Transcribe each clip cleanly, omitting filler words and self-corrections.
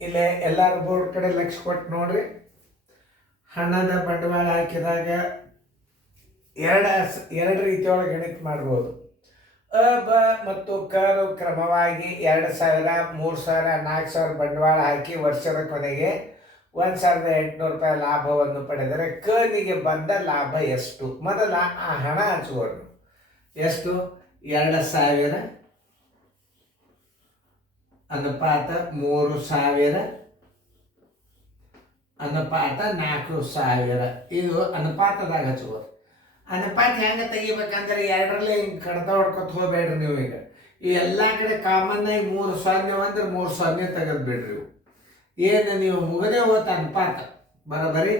ಇಲ್ಲೇ ಎಲ್ಲರೂ ಬೋರ್ಡ್ ಕಡೆ ಲಕ್ಷ ಕೊಟ್ಟು ನೋಡ್ರಿ. ಹಣದ ಬಂಡವಾಳ ಹಾಕಿದಾಗ ಎರಡು ರೀತಿಯೊಳಗೆ ಗಣಿತ ಮಾಡ್ಬೋದು. ಅ ಬ ಮತ್ತು ಕರು ಕ್ರಮವಾಗಿ 2,000, 3,000, 4,000 ಬಂಡವಾಳ ಹಾಕಿ ವರ್ಷದ ಕೊನೆಗೆ 1,800 ರೂಪಾಯಿ ಲಾಭವನ್ನು ಪಡೆದರೆ ಕನಿಗೆ ಬಂದ ಲಾಭ ಎಷ್ಟು? ಮೊದಲ ಆ ಹಣ ಹಂಚ್ಕೊಂಡು ಎಷ್ಟು? 2,000 ಅನುಪಾತ 3,000 ಅನುಪಾತ 4,000. ಇದು ಅನುಪಾತದಾಗ ಹಚ್ಕೋರಿ. ಅನುಪಾತ ಹೆಂಗೆ ತೆಗಿಬೇಕಂದ್ರೆ ಎರಡರಲ್ಲೇ ಹಿಂಗೆ ಕಡ್ದ ಹೊಡ್ಕೊತ ಹೋಗ್ಬೇಡ್ರಿ ನೀವು. ಈಗ ಈ ಎಲ್ಲ ಕಡೆ ಕಾಮನ್ ಆಗಿ 3,000 ಅಂದ್ರೆ 3,000 ತೆಗೆದು ಬಿಡ್ರಿ. ಏನು ನೀವು ಮುಗದೆ ಹೋತ ಅನುಪಾತ ಬರೋಬರಿ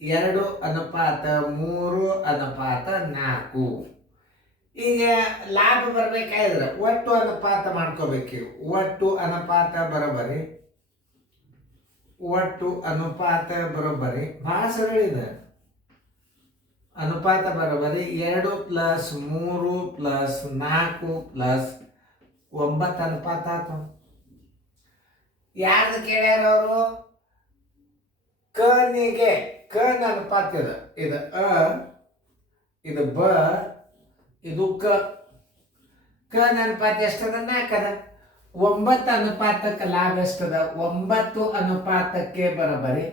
2 ಅನುಪಾತ 3 ಅನುಪಾತ 4. ಈಗ ಲಾಭ ಬರ್ಬೇಕಾದ್ರೆ ಒಟ್ಟು ಅನುಪಾತ ಮಾಡ್ಕೋಬೇಕು. ಒಟ್ಟು ಅನುಪಾತ ಬರೋಬರಿ ಭಾಳ ಸರಳ ಇದೆ. ಅನುಪಾತ ಬರೋಬರಿ 2 + 3 + 4 + 9 ಅನುಪಾತ ಆಯ್ತು. ಯಾರ್ದು ಕೇಳ್ಯಾರ ಅವರು? ಕನಿಗೆ. ಕನ್ ಅನುಪಾತ ಇದು ಅ, ಇದು ಬ, ಇದು ಕನ್ ಅನುಪಾತ ಎಷ್ಟದ? 4 ಅದ. 9 ಅನುಪಾತಕ್ಕೆ ಲಾಭ ಎಷ್ಟದ? 9 ಅನುಪಾತಕ್ಕೆ ಬರೋಬರಿ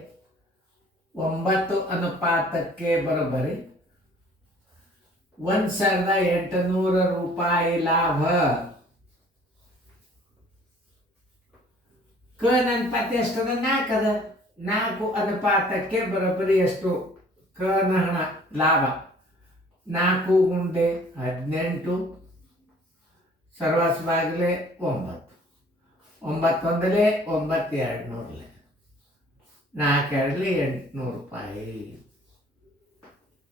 1,800 ರೂಪಾಯಿ ಲಾಭ. ಕನ್ ಅನುಪಾತ ಎಷ್ಟದ? 4 ಅದ. 4 ಅನುಪಾತಕ್ಕೆ ಬರೋಬ್ಬರಿ ಎಷ್ಟು? ಕನ ಹಣ ಲಾಭ 4 × 18 ಸರ್ವಸ್ವಾಗಲೇ 9. 9 1 9 200 4 2 800 ರೂಪಾಯಿ.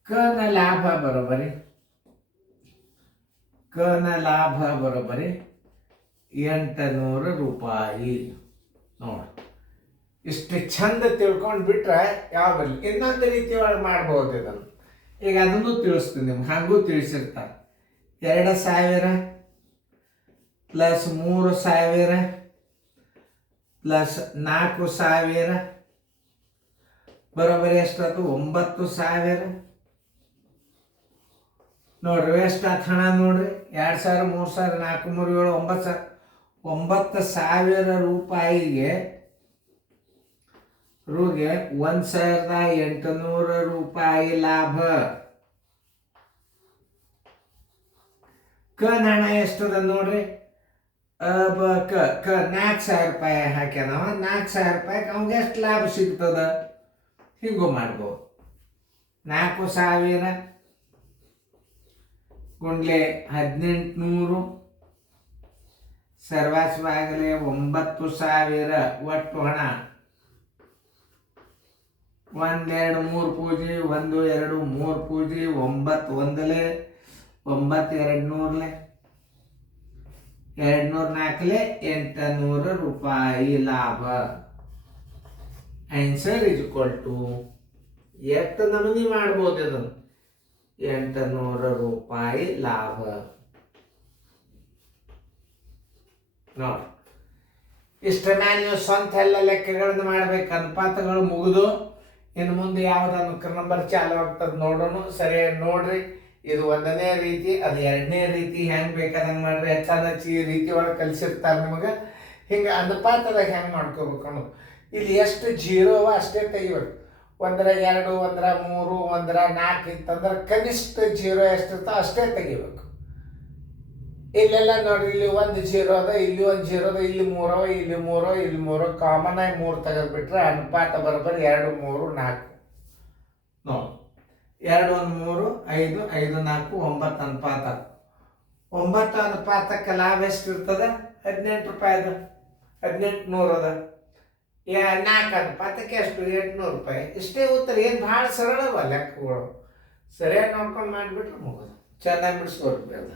ಕನ ಲಾಭ ಬರೋಬರಿ 800 ರೂಪಾಯಿ. ನೋಡಿ, ಇಷ್ಟು ಚಂದ ತಿಳ್ಕೊಂಡು ಬಿಟ್ರೆ ಯಾವ ಬರಲಿ. ಇನ್ನೊಂದು ರೀತಿ ಒಳಗೆ ಮಾಡ್ಬೋದು ಇದನ್ನು. ಈಗ ಅದನ್ನು ತಿಳಿಸ್ತೀನಿ ನಿಮ್ಗೆ. ಹಾಗೂ ತಿಳಿಸಿರ್ತಾರೆ 2,000 + 3,000 + 4,000 ಬರೋಬರಿ ಎಷ್ಟಾಯ್ತು? 9,000. ನೋಡ್ರಿ ಎಷ್ಟಾಯ್ತು ಹಣ ನೋಡ್ರಿ. 2,000 3,000 4 3 7 9,000. 9,000 ರೂಪಾಯಿಗೆ 1,800 ರೂಪಾಯಿ ಲಾಭ. ಕನ್ ಹಣ ಎಷ್ಟದ ನೋಡ್ರಿ? ಕ 4,000 ರೂಪಾಯಿ ಹಾಕ್ಯಾನವ. 4,000 ರೂಪಾಯಿಗೆ ಅವ್ನಿಗೆ ಎಷ್ಟು ಲಾಭ ಸಿಗ್ತದ? ಹೀಗೂ ಮಾಡ್ಬೋದು. 4,000 ಗುಂಡ್ಲೆ 1,800 ಸರ್ವಸ್ವಾಗಲೇ 9,000. ಒಟ್ಟು ಹಣ 1 2 3 ಪೂಜೆ 1 2 3 ಪೂಜೆ 9 1 9 200 800 ರೂಪಾಯಿ ಲಾಭ. ಆನ್ಸರ್ = ಎಷ್ಟು ನಮೂನಿ ಮಾಡ್ಬೋದು ಇದನ್ನು? 800 ರೂಪಾಯಿ ಲಾಭ. ನೋಡಿ, ಇಷ್ಟ ಮೇಲೆ ನೀವು ಸ್ವಂತ ಎಲ್ಲ ಲೆಕ್ಕಗಳನ್ನು ಮಾಡ್ಬೇಕು. ಅನುಪಾತಗಳು ಮುಗಿದು ಇನ್ನು ಮುಂದೆ ಯಾವ್ದು ಅನುಕ್ರಮ ನಂಬರ್ ಚಾಲು ಆಗ್ತದೆ ನೋಡೋಣ. ಸರಿಯಾಗಿ ನೋಡ್ರಿ. ಇದು 1ನೇ ರೀತಿ, ಅದು 2ನೇ ರೀತಿ. ಹೆಂಗೆ ಬೇಕಾದಂಗೆ ಮಾಡ್ರಿ. ಹೆಚ್ಚಾನಚ್ಚಿ ಈ ರೀತಿ ಒಳಗೆ ಕಲಿಸಿರ್ತಾರೆ ನಿಮಗೆ. ಹಿಂಗೆ ಅನುಪಾತದಾಗ ಹೆಂಗೆ ಮಾಡ್ಕೋಬೇಕು ಅನ್ನೋದು. ಇಲ್ಲಿ ಎಷ್ಟು ಜೀರೋ ಅಷ್ಟೇ ತೆಗಿಬೇಕು. 1 2 1 3 1 4 ಇತ್ತಂದ್ರೆ ಕನಿಷ್ಠ ಜೀರೋ ಎಷ್ಟಿರ್ತೋ ಅಷ್ಟೇ ತೆಗಿಬೇಕು. ಇಲ್ಲೆಲ್ಲ ನೋಡಿ, ಇಲ್ಲಿ 1 0 ಅದ, ಇಲ್ಲಿ 1 0 ಅದ, ಇಲ್ಲಿ 3 ಅವ, ಇಲ್ಲಿ 3 ಇಲ್ಲಿ 3 ಕಾಮನ್ ಆಗಿ 3 ತೆಗೆದ್ಬಿಟ್ರೆ ಅನುಪಾತ ಬರೋಬ್ಬರಿ 2 3 4. ನೋಡಿ, 2 1 3 5 5 4 9 ಅನುಪಾತ. 9 ಅನುಪಾತಕ್ಕೆ ಲಾಭ ಎಷ್ಟು ಇರ್ತದೆ? 18 ರೂಪಾಯಿ ಅದ. 1,800 ಅದ. 4 ಅನುಪಾತಕ್ಕೆ ಎಷ್ಟು? 800 ರೂಪಾಯಿ. ಇಷ್ಟೇ ಉತ್ತರ. ಏನು ಭಾಳ ಸರಳವ ಲೆಕ್ಕಗಳು. ಸರಿಯಾಗಿ ನೋಡ್ಕೊಂಡು ಮಾಡಿಬಿಟ್ರೆ ಮುಗೋದು. ಚೆನ್ನಾಗಿ ಬಿಡಿಸ್ಕೊಡ್ಬೇಕು.